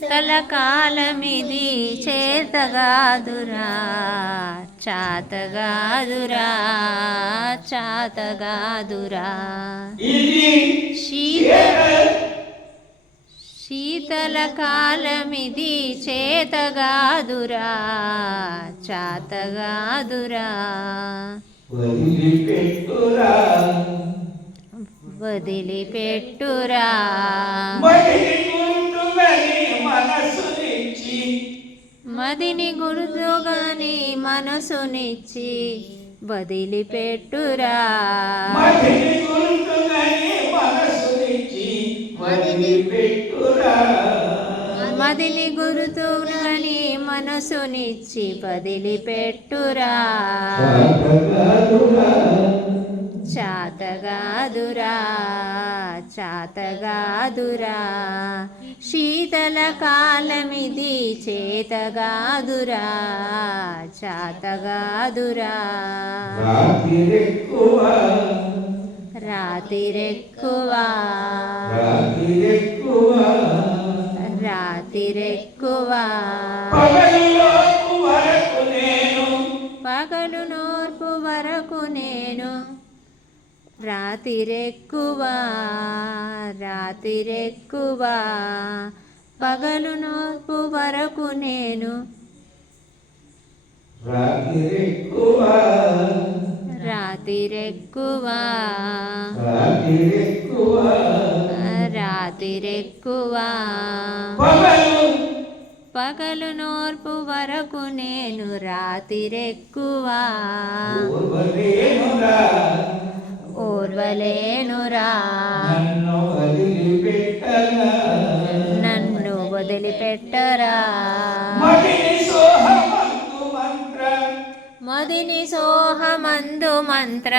శీతల కాలమిది చేతగాదురా చాతగాదురా చాతగాదురా శీత శీతల కాలమిది చేతగాదురా చాతగాదురా వదిలిపెట్టురా. మదిని గుర్తుగాని మనసునిచ్చి వదిలిపెట్టురా. మదిని గుర్తుగాని మనసునిచ్చి వదిలిపెట్టురా. చాతగాదురా చాతగాదురా. శీతల కాలమిది చేతగాదురా చాతగాదురా. రాత్రిరెక్కువ. రాతిరెక్కువ రాత్రిరెక్కువ. రాతిరెక్కువ రాతిరెక్కువ పగలు నోర్పు వరకు నేను. రాతిరెక్కువ రాతిరెక్కువ పగలు. పగలు నోర్పు వరకు నేను రాతిరెక్కువ. ఓర్వలేనురా నన్ను వదిలిపెట్టరా. మడిని సోహమందు మంత్ర. మదిని సోహమందు మంత్ర.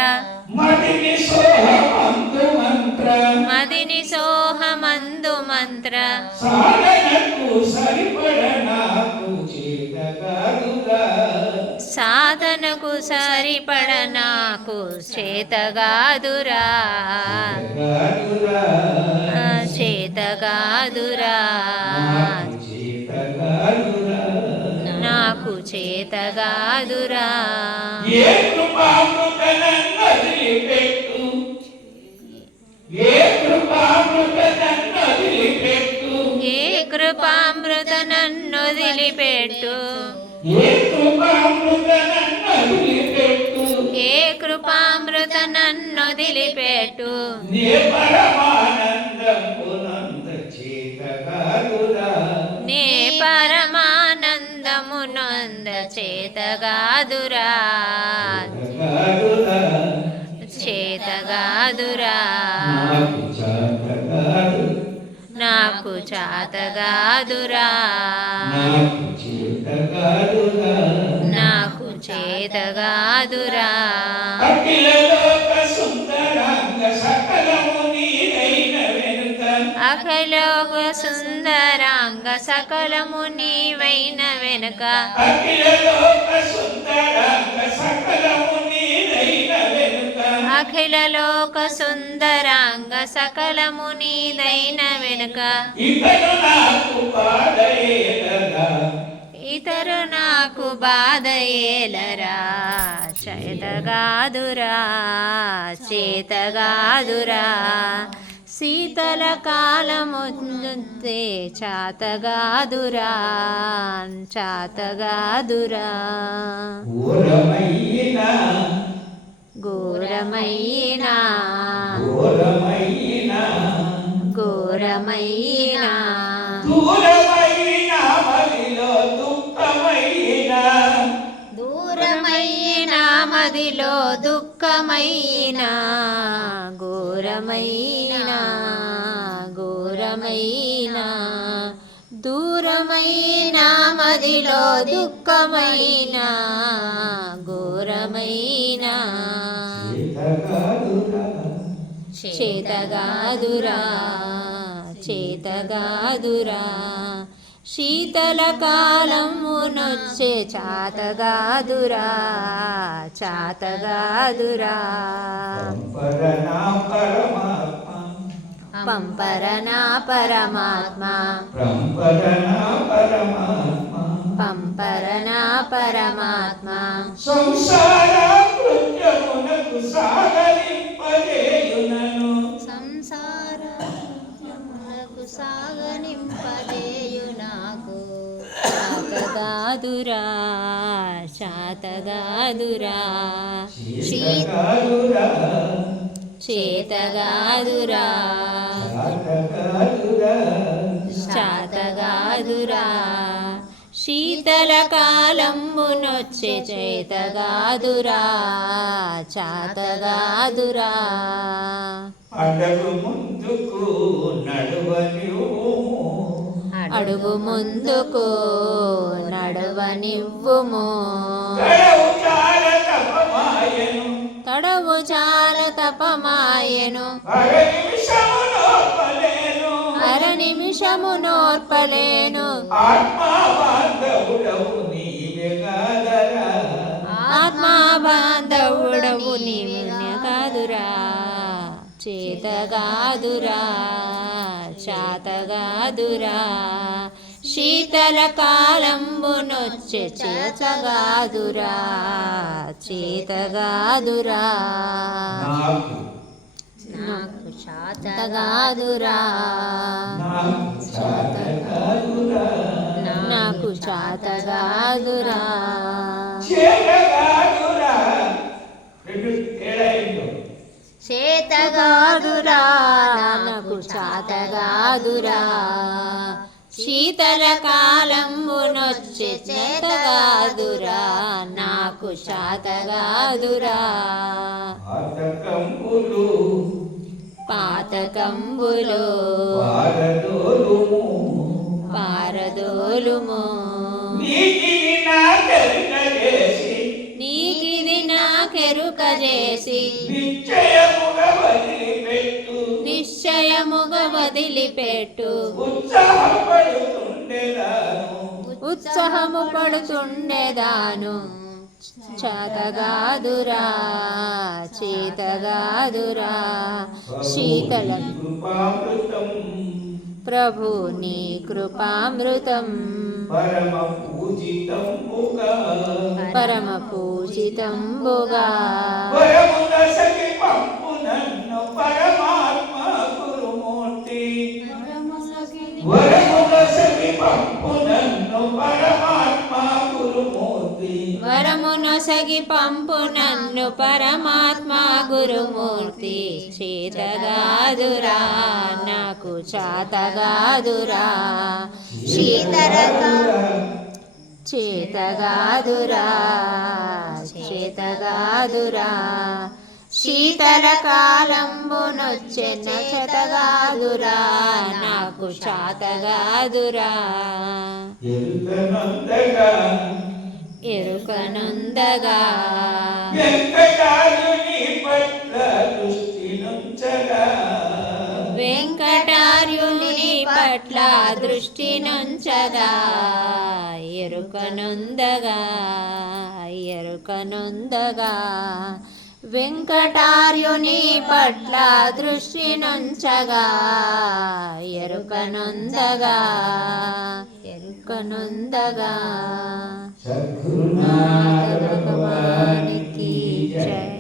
మదిని సోహమందు మంత్ర. సాధనకు సరిపడ నాకు చేతగాదుగా సాధనకు సరిపడ నాకు చేతగాదురా. చేతగాదురా. నాకు చేతగాదురా. ఏ కృపామృత నన్ను వదిలిపెట్టు ఏ కృపామృత నన్ను వదిలిపెట్టు. నే పరమానందము నంద చేతగాదురా చేతగాదురా. గాదురా చేతగాదురా. నాకు చేతగాదు. నాకు చాతగాదురా. నాకు నాకు చేతగాదురా. అఖలోక సుందరాంగ సకలము నీవైన వెనుక. అఖిల లోక సుందరాంగ సకలము నీదైన వెనుక. సుందరాంగ సకలము నీదైన వెనుక ఇతను నాకు ఇతరు నాకు బాధ ఏలరా చేతగాదురా చేతగాదురా. శీతల కాలముందే చాతగాదురా చాతగాదురా. ఘోరమైన ఘోరమైనా ఘోరమైన దుఃఖమైన ఘోరమైన ఘోరమైన దూరమైన మదిలో దుఃఖమైన ఘోరమైన. చేతగాదురా చేతగాదురా చేతగాదురా శీతల కాలమునొచ్చే చాతగాదురా చాతగాదురా. పంపరనా పరమాత్మ పంపరనా పరమాత్మ సంసార కృత్యమునకు సాగరింపజేయునను శాతగాదురా. శాతగాదురా చేతగాదురా. శాతగాదురా. శీతల కాలంబునొచ్చే చేతగాదురా. చాతగాదురా. అడగు ముందుకు నడువనివ్వు అడుగు ముందుకు నడవనివ్వుము. తడవు చాల తపమాయను. చాల అర నిమిషము నోర్పలేను. ఆత్మా బాంధవుడవు నీవు కాదురా చేత కాదురా. చేతగాదురా. శీతల కాలంబునొచ్చే చేతగాదురా. చేతగాదురా నాకు చాతగాదురా. నాకు చాతగాదురా. చేతగాదురా. చాతగాదురా శీతల కాలంబునొచ్చే చేతగాదురా నాకు ఆతకంబులు పాతకంబులో. పారదోలుము. నీకిది నా కరుణ చేసి నిశ్చయముగా వదిలిపెట్టు. ఉత్సాహము పడుతుండేదాను. చాతగాదురా చేతగాదురా శీతల. ప్రభు నీ కృపామృతం. పరమ పూజితంబుగా పరమ సఖి పంపు నన్ను పరమాత్మ గురుమూర్తి వరమునొసగి పంపు నన్ను పరమాత్మ గురుమూర్తి. చేతగాదురా నాకు చాతగాదురా. శీతరగా చేతగాదురా చేతగాదురా శీతల కాలంబునొచ్చెన్న చేతగాదురా నాకు చాతగాదురా ఎరుకనందగా వెంకటార్యుని పట్ల దృష్టి నుంచగా. ఎరుకనుందగా ఎరుకనుందగా. వెంకటార్యుని పట్ల దృష్టి నుంచగా ఎరుకనుందగా ఎరుకనుందగా. సద్గురునాథ భగవానికి జయ